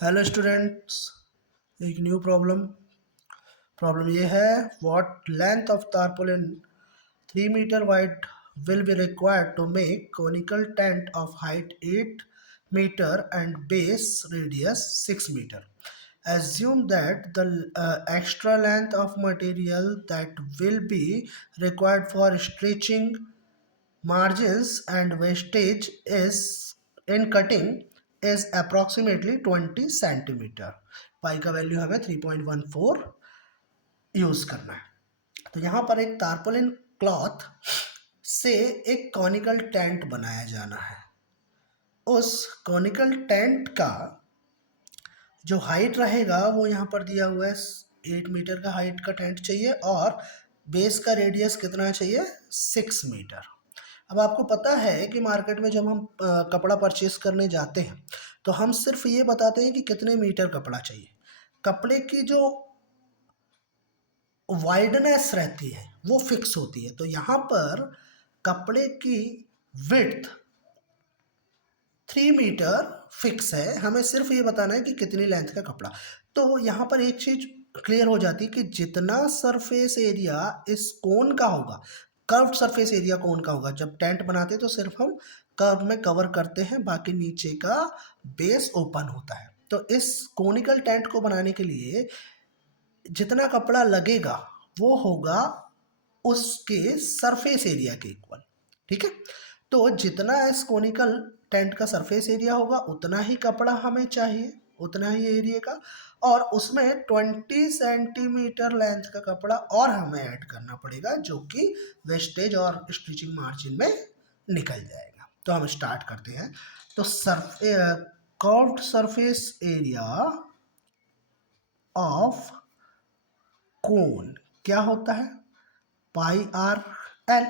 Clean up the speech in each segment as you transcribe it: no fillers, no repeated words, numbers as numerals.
Hello students, एक new problem ये है। What length of tarpaulin 3 meter wide will be required to make conical tent of height 8 meter and base radius 6 meter. Assume that the extra length of material that will be required for stretching margins and wastage is in cutting is approximately 20 centimetre. Pi का value हमें 3.14 use करना है। तो यहाँ पर एक tarpaulin cloth से एक कॉनिकल टेंट बनाया जाना है। उस कॉनिकल टेंट का जो हाइट रहेगा वो यहाँ पर दिया हुआ है, 8 मीटर का हाइट का टेंट चाहिए और बेस का रेडियस कितना चाहिए, 6 मीटर। अब आपको पता है कि मार्केट में जब हम कपड़ा परचेस करने जाते हैं तो हम सिर्फ ये बताते हैं कि कितने मीटर कपड़ा चाहिए। कपड़े की जो वाइडनेस रहती है वो फिक्स होती है। तो यहाँ पर कपड़े की विड्थ 3 मीटर फिक्स है, हमें सिर्फ ये बताना है कि कितनी लेंथ का कपड़ा। तो यहाँ पर एक चीज क्लियर हो जाती है कि जितना सरफेस एरिया इस कोन का होगा, कर्व्ड सरफेस एरिया कोन का होगा। जब टेंट बनाते हैं तो सिर्फ हम कर्व में कवर करते हैं, बाकी नीचे का बेस ओपन होता है। तो इस कोनिकल टेंट को बनाने के लिए जितना कपड़ा लगेगा वो होगा उसके सरफेस एरिया के इक्वल। ठीक है, तो जितना इस कोनिकल टेंट का सरफेस एरिया होगा उतना ही कपड़ा हमें चाहिए, उतना ही एरिया का, और उसमें 20 सेंटीमीटर लेंथ का कपड़ा और हमें ऐड करना पड़ेगा जो कि वेस्टेज और स्टिचिंग मार्जिन में निकल जाएगा। तो हम स्टार्ट करते हैं। तो curved surface area of cone क्या होता है, पाई आर एल।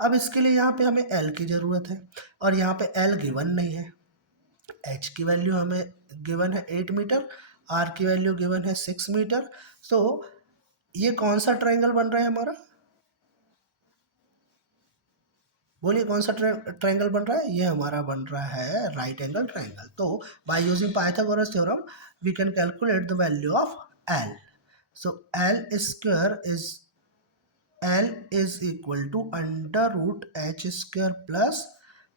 अब इसके लिए यहाँ पे हमें एल की ज़रूरत है और यहाँ पे एल गिवन नहीं है। एच की वैल्यू हमें गिवन है 8 मीटर, आर की वैल्यू गिवन है 6 मीटर। सो ये कौन सा ट्रायंगल बन रहा है हमारा, बोलिए कौन सा ट्रायंगल बन रहा है? ये हमारा बन रहा है राइट एंगल ट्रायंगल। तो by using Pythagoras theorem we can calculate the value of L. So L square is L is equal to under root h square plus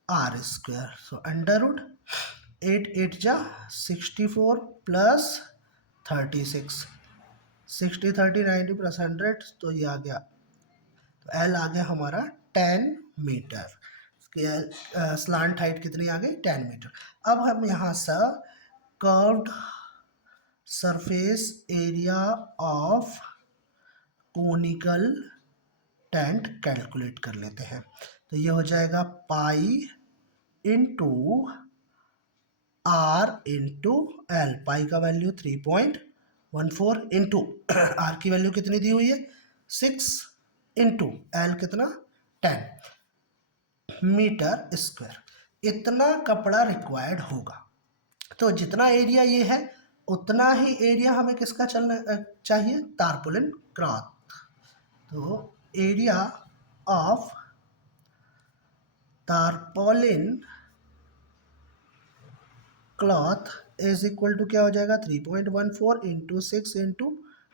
r square. So under root 8 8 जा 64 plus 36, 60 30 90 plus 100, तो ये आ गया, तो L आ गया हमारा 10 metre. Slant height कितनी आ गई, 10 metre. अब हम यहाँ से curved surface area of conical tent calculate कर लेते हैं। तो ये हो जाएगा pi into R into L. Pi का वैल्यू 3.14 इंटू आर की वैल्यू कितनी दी हुई है, 6 इंटू एल कितना, 10 मीटर स्क्वायर। इतना कपड़ा रिक्वायर्ड होगा। तो जितना एरिया ये है उतना ही एरिया हमें किसका चलना चाहिए, टारपोलिन क्लॉथ। तो area of tarpaulin cloth is equal to क्या हो जाएगा, 3.14 इंटू 6 इंटू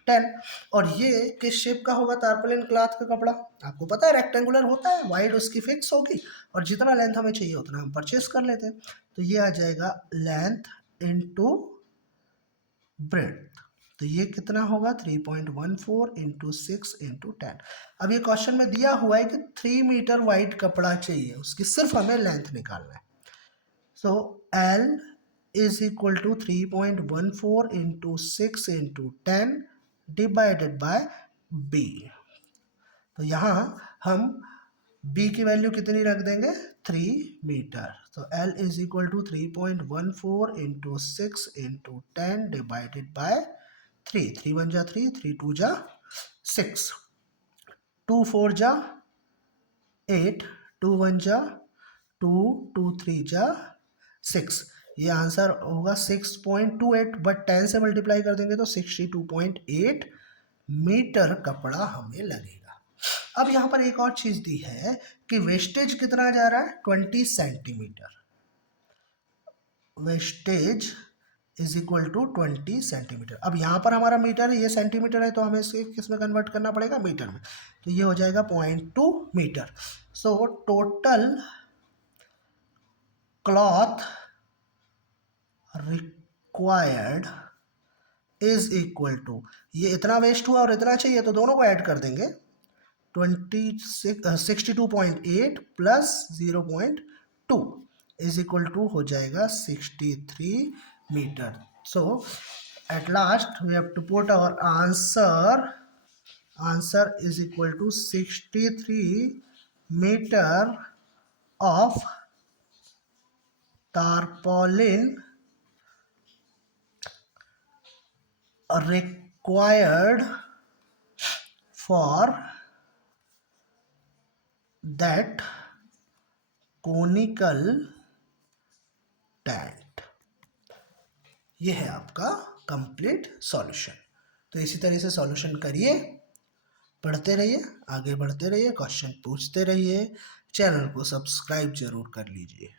10। और ये किस शेप का होगा टारपोलिन क्लॉथ का कपड़ा, आपको पता है रेक्टेंगुलर होता है, वाइड उसकी फिक्स होगी और जितना लेंथ हमें चाहिए उतना हम परचेस कर लेते हैं। तो ये आ जाएगा लेंथ इंटू ब्रेड्थ। तो ये कितना होगा, 3.14 इंटू 6 इंटू 10। अब ये क्वेश्चन में दिया हुआ है कि 3 मीटर वाइड कपड़ा चाहिए, उसकी सिर्फ हमें लेंथ निकालना है। सो L is equal to 3.14 into 6 into 10 divided by B। तो यहाँ हम B की वैल्यू कितनी रख देंगे, 3 मीटर। तो L is equal to 3.14 into 6 into 10 divided by 3। 3 1 जा 3, 3 2 जा 6, 2 4 जा 8, 2 1 जा 2, 2 3 जा 6। ये आंसर होगा 6.28, बट 10 से मल्टीप्लाई कर देंगे तो 62.8 मीटर कपड़ा हमें लगेगा। अब यहाँ पर एक और चीज़ दी है कि वेस्टेज कितना जा रहा है, 20 centimetre. Wastage is equal to 20 centimetre. अब यहाँ पर हमारा मीटर है, ये सेंटीमीटर है, तो हमें इसे किस में कन्वर्ट करना पड़ेगा, मीटर में। तो ये हो जाएगा 0.2 metre. So total cloth required is equal to, ये इतना वेस्ट हुआ और इतना चाहिए, तो दोनों को ऐड कर देंगे। 62.8 प्लस 0.2 इज इक्वल टू हो जाएगा 63 metre. So at last we have to put our answer is equal to 63 metre of tarpaulin required for that conical tent। ये है आपका कंप्लीट सॉल्यूशन। तो इसी तरह से सॉल्यूशन करिए, पढ़ते रहिए, आगे बढ़ते रहिए, क्वेश्चन पूछते रहिए, चैनल को सब्सक्राइब जरूर कर लीजिए।